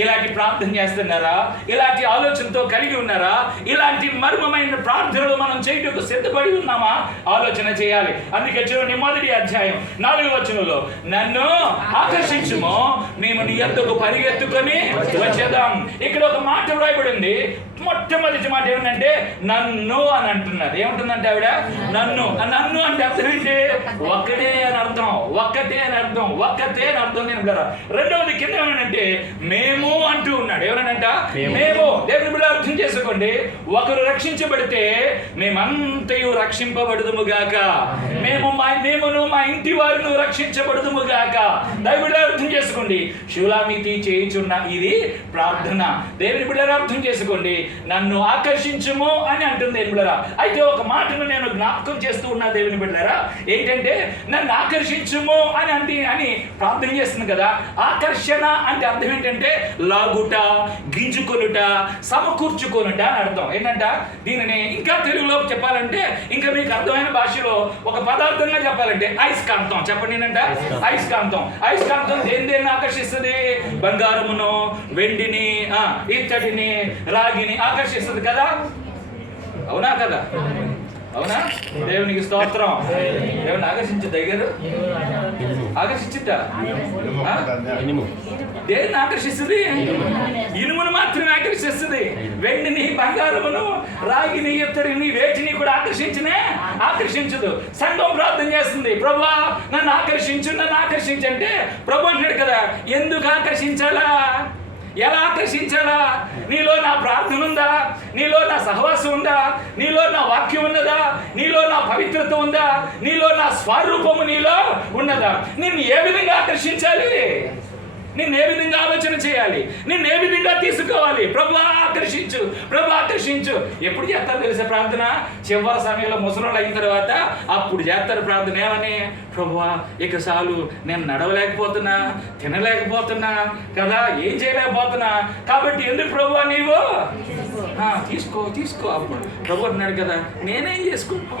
ఇలాంటి ప్రార్థన చేస్తున్నారా? ఇలాంటి ఆలోచనతో కలిగి ఉన్నారా? ఇలాంటి మర్మమైన ప్రార్థనలు మనం చేయటకు సిద్ధపడి ఉన్నామా? ఆలోచన చేయాలి. అందుకే చూడండి, మొదటి అధ్యాయం 4వ వచనంలో, నన్ను ఆకర్షించుము, మేము నీ యొద్దకు పరిగెత్తుకొని వచ్చేద్దాం. ఇక్కడ ఒక మాట వ్రాయబడింది. మొట్టమొదటి మాట ఏమిటంటే నన్ను అని అంటున్నారు. ఏమంటుందంటే ఆవిడ నన్ను. నన్ను అంటే అర్థం ఏంటి? ఒక్కడే అని అర్థం, ఒక్కటే అని అర్థం, ఒక్కతే అని అర్థం. నేను రెండవది కింద ఏమనంటే మేము అంటూ ఉన్నాడు. ఎవరనంట? మేము. దేవుని బిడ్డ అర్థం చేసుకోండి, ఒకరు రక్షించబడితే మేమంతయు రక్షింపబడుదుము గాక, మేమును మా ఇంటి వారిను రక్షించబడుదుము గాక. దేవుని బిడ్డ అర్థం చేసుకోండి, శూలామితి చేయుచున్న ఇది ప్రార్థన. దేవుని బిడ్డ అర్థం చేసుకోండి, నన్ను ఆకర్షించుము అని అంటుంది దేవుని బిడ్డరా. అయితే ఒక మాటను నేను జ్ఞాపకం చేస్తూ ఉన్నా దేవుని బిడ్డరా, ఏంటంటే నన్ను ఆకర్షించుము అని ప్రార్థన చేస్తుంది కదా. ఆకర్షణ అంటే అర్థం ఏంటంటే లాగుట, గింజుకొనుట, సమకూర్చుకొనుట అని అర్థం. ఏంటంట దీనిని ఇంకా తెలుగులో చెప్పాలంటే, ఇంకా మీకు అర్థమైన భాషలో ఒక పదార్థంగా చెప్పాలంటే అయస్కాంతం. చెప్పండి ఏంటంట? అయస్కాంతం. అయస్కాంతం దేన్ని ఆకర్షిస్తుంది? బంగారమును, వెండిని, ఇత్తడిని, రాగిని ఆకర్షిస్తుంది కదా. అవునా కదా? అవునా? దేవునికి స్తోత్రం. దేవుని ఆకర్షించు దగ్గర ఆకర్షించుట దేన్ని ఆకర్షిస్తుంది? ఇనుమును మాత్రమే ఆకర్షిస్తుంది. వెండిని, బంగారమును, రాగిని, ఇత్తడిని, వేటిని కూడా ఆకర్షించదు. సంఘం ప్రార్థన చేస్తుంది, ప్రభువా నన్ను ఆకర్షించంటే ప్రభు అంటాడు కదా, ఎందుకు ఆకర్షించాలా? ఎలా ఆకర్షించాలా? నీలో నా ప్రార్థన ఉందా? నీలో నా సహవాసం ఉందా? నీలో నా వాక్యం ఉన్నదా? నీలో నా పవిత్రత ఉందా? నీలో నా స్వరూపము నీలో ఉన్నదా? నిన్ను ఏ విధంగా ఆకర్షించాలి? నిన్ను ఏ విధంగా ఆలోచన చేయాలి? నిన్ను ఏ విధంగా తీసుకోవాలి? ప్రభు ఆకర్షించు. ఎప్పుడు చేస్తారు తెలిసే ప్రార్థన? చివరి సమయంలో ముసలోళ్ళు అయిన తర్వాత అప్పుడు చేస్తారు ప్రార్థన. ఏమని? ప్రభువా ఇక చాలు, నేను నడవలేకపోతున్నా, తినలేకపోతున్నా కదా, ఏం చేయలేకపోతున్నా, కాబట్టి ఎందుకు ప్రభువా నీవు తీసుకో. అప్పుడు ప్రభు అన్నాడు కదా, నేనేం చేసుకుంటా.